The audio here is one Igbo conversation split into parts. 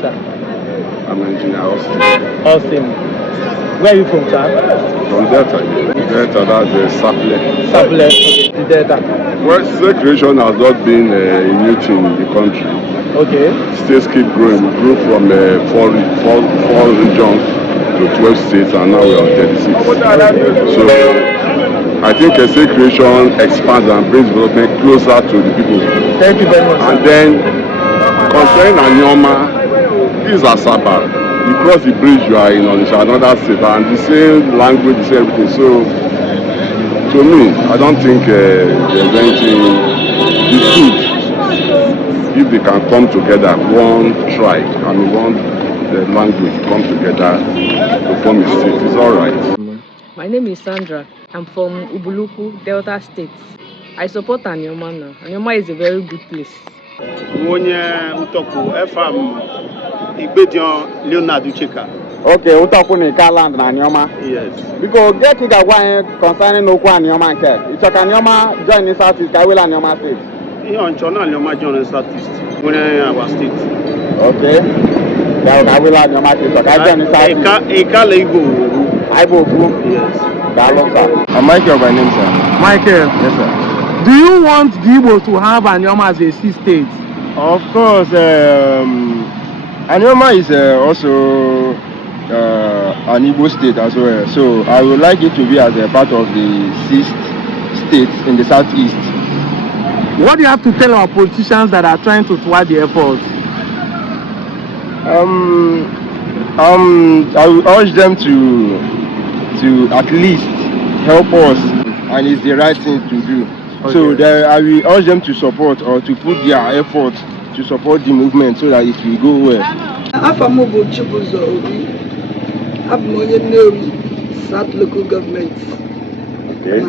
sir? I'm Engineer Austin. Austin. Where are you from, sir? From Delta. Delta, that's Sapele. Sapele, okay, the Delta. Well, segregation has not been a new thing in the country. Okay. States keep growing. We grew from four regions to 12 states, and now we are on 36. So I think a segregation expands and brings development closer to the people. Thank you very much. And then, concerning Anioma, this is Asaba. You cross the bridge, you are in another state, and the same language, the same everything. So, to me, I don't think there's anything. It's good if they can come together, one tribe, one language come together to form a state. It's all right. My name is Sandra. I'm from Ubuluku, Delta State. I support Anioma now. Anioma is a very good place. Okay, Utaku Nikaland na Anioma. Yes. Because get it away concerning Oku Anioma and Kek. It's a Anioma join the Southeast, Kawila Anioma State. On China, Anioma join the Southeast. When our state. Okay. Kawila Anioma State. So I join the Southeast. Eka Ibo. Yes. I'm Michael by name, sir. Michael. Yes, sir. Do you want the Igbos to have Anioma as a sea state? Of course, Anioma is also an Igbo state as well. So I would like it to be as a part of the 6 states in the southeast. What do you have to tell our politicians that are trying to thwart the efforts? I will urge them to at least help us, and it's the right thing to do. Okay. So I will urge them to support or to put their effort to support the movement so that it will go well. South local government. Okay.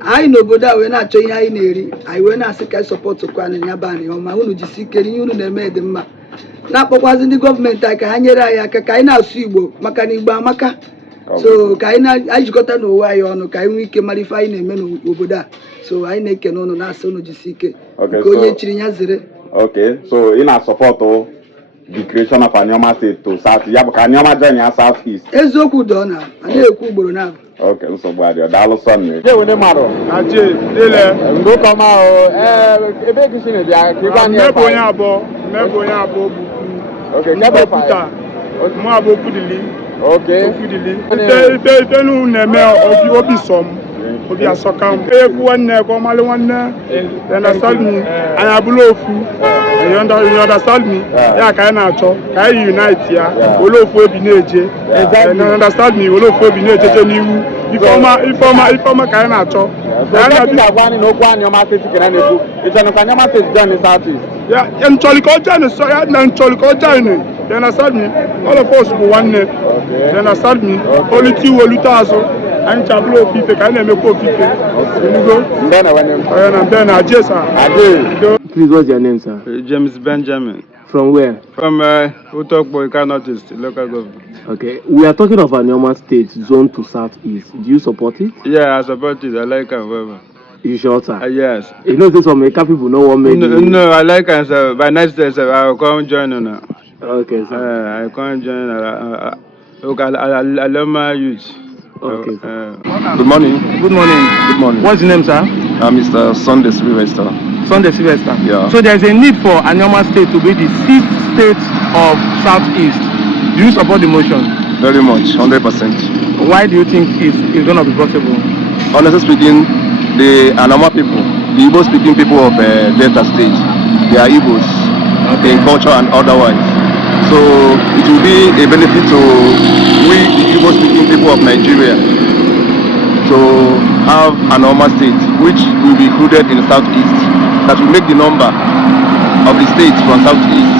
I know Boda when I join I went as a support to Kwan and Yabani on my own Jessica, you know, made them. Now, was in the government, I can hear Kaina Sibo, Makaniba Maka. So, Kaina, I got to know why you on Kaimi can modify in a menu Ubuda. So, I make an honor Nasono Jessica. Okay, so in our support of the creation of Anioma State to South, Anioma join our Southeast. Ezoku Donna, and they could now. Okay, so by the dollar son. Yeah, when they matter. Go come out. A big thing is there. Okay, never five. Okay. Everyone understand me, and I believe you understand me. Yeah, can I unite here? We love for Bineje. You understand me? We love for Bineje. If I'm kind of talk. It's an Anioma State done in Southeast. Yeah, and Cholicojan is so and Cholicojan. You understand me? All of us will one name. You understand me? Only 2 Olutazo. And Chablo people can make coffee. Please, what's your name, sir? James Benjamin. From where? From Utokbo, Northeast, local government. Okay, we are talking of Anioma State, zone to southeast. Do you support it? Yeah, I support it. I like it. You sure, sir? Yes. You know, this one, people know what made No, I like it. So by next day, I'll come join you now. Okay, sir. I come join. I love my youth. Okay. Good morning. Good morning. Good morning. What's your name, sir? I'm Mr. Sunday Sylvester. Sunday Sylvester. Yeah. So there's a need for Anioma State to be the 6th state of Southeast. Do you support the motion? Very much, 100%. Why do you think it's going to be possible? Honestly speaking, the Anioma people, the Igbo-speaking people of Delta State, they are Igbos in culture and otherwise. So it will be a benefit to we, the Igbo-speaking people of Nigeria, to have an Anioma State, which will be included in the Southeast, that will make the number of the states from Southeast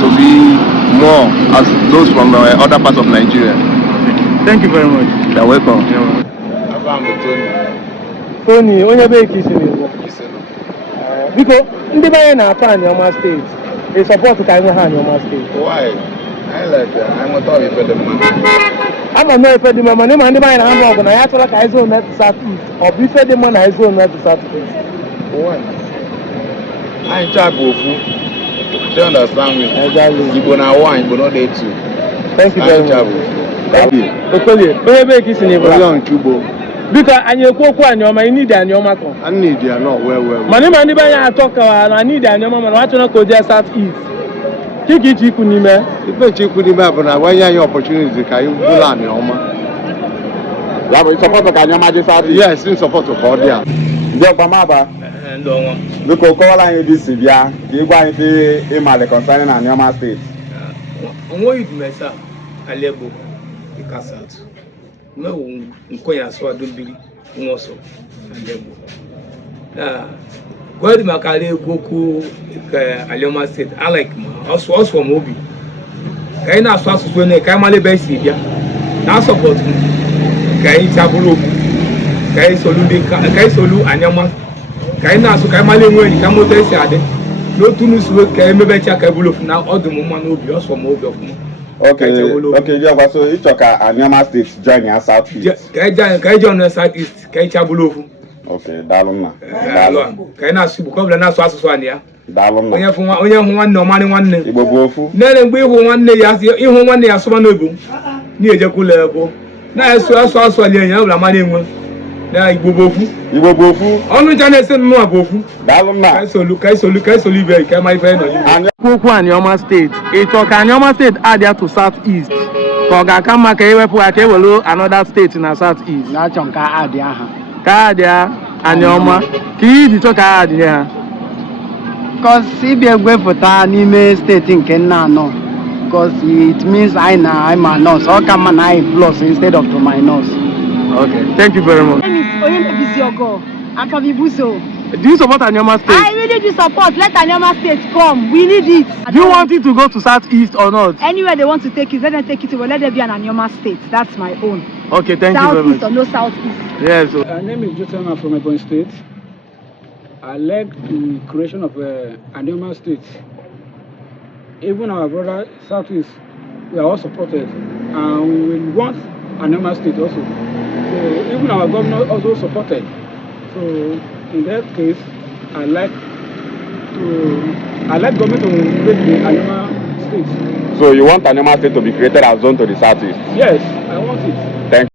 to be more as those from other parts of Nigeria. Thank you very much. You're welcome. Tony, onye be Kisini. Because ndị banye na-atọ Anioma State, they support ka anyị ha Anioma State. Why? I like that. I'm not talking for the money. I'm not know for the money. Man, ndị banye na-ahụ ọgụ na ya chọrọ ka anyị zone to Southeast. Ọ bụ ife dị mma na anyị zone to Southeast. Why? I ain't trying to go. You understand me? Exactly. Igbo na one, Igbo no dey two. Thank you very much. Okolie, onye ebe ka isi n'Igbo? Onye Nchugbo. Biko anyị ekwu okwu Anioma, I need Anioma ko. I need ya no well. Mana ịma ndị be anyị atọ ka na need Anioma mana ha chọrọ ka o jee South East. Kiki iche ikwu n'ime. Ife iche ikwu n'ime bụ na wenye anyị opportunity ka anyị bụrụ Anioma. Ya bụ support ka Anioma je South East. Yes, in support ka ọ dị a. Ndị ọgbamaba. Ndị ọnwa. Biko kọwara anyị ụdị si bịa ka ịgwa anyị dị ịmali concerning Anioma State. Onwe idumesa Alebo Ikasat. Mewu nkonya asụ adombiri nwoso Alebo. Gwadi maka Alebo ka Anioma State alike ma ọsụ m obi. Ka anyị na-asụ asụsụ ne ka anyị male be si bịa. Na support ka anyị chabụrụ okwu. Ka anyị solu Anioma. Ka anyị na-asụ ka anyị male enwe enyi ka moto esi adị. N'otu n'usuwe ka emebecha ka ebulofu na ọdụ m mma n'obi ọsọ m obi ọfụma. Okay, Jọgwa, so ịchọ ka Anioma State join ya South East. Ka anyị join South East ka anyị chabulofu. Okay, daalụ mma. Ka anyị na-asụ Igbo ka ọ bụla na-asụ asụsụ anyị ya. Daalụ mma. Onye hụ nwanne ọmarị nwanne. Igbo bụ ofu. Nene mgbe ịhụ nwanne ya asụma n'Igbo na-ejekwula ego na-asụ asụ ali enyi ya ọbụla mara enwe na Igbo bụ ofu. Igbo bụ ofu. Ọnụ ncha na-ese nnụnụ bụ ofu. Daalụ mma. Ka esolu ibe ka ma ife nọ. Okwu Anioma State, ị chọrọ ka Anioma State adịa to South East ka ọ ga-aka mma ka ewepụ ya ka ewere another state na South East? Na-achọ nke adị aha. Ka adịa Anioma ka iji chọọ ka adịa ha? Because ịbịa egwepụta n'ime steeti nke nna anọ, because it means I'm minus. Ọ ka mma na anyị plus instead of to minus. Okay, thank you very much. My name is Oyemebisi. I'm from Ibuso. Do you support Anioma State? I really do support. Let Anioma State come. We need it. Do you want it to go to South East or not? Anywhere they want to take it, let them take it. But let there be an Anioma State. That's my own. Okay, thank you very much. South East or no South East. Yes. My name is Jotema from Ebonyi State. I like the creation of Anioma State. Even our brother South East, we are all supported, and we want Anioma State also. So even our governor also supported. So in that case, I like government to create the Anioma State. So you want Anioma State to be created as zone to the South East? Yes, I want it. Thank you.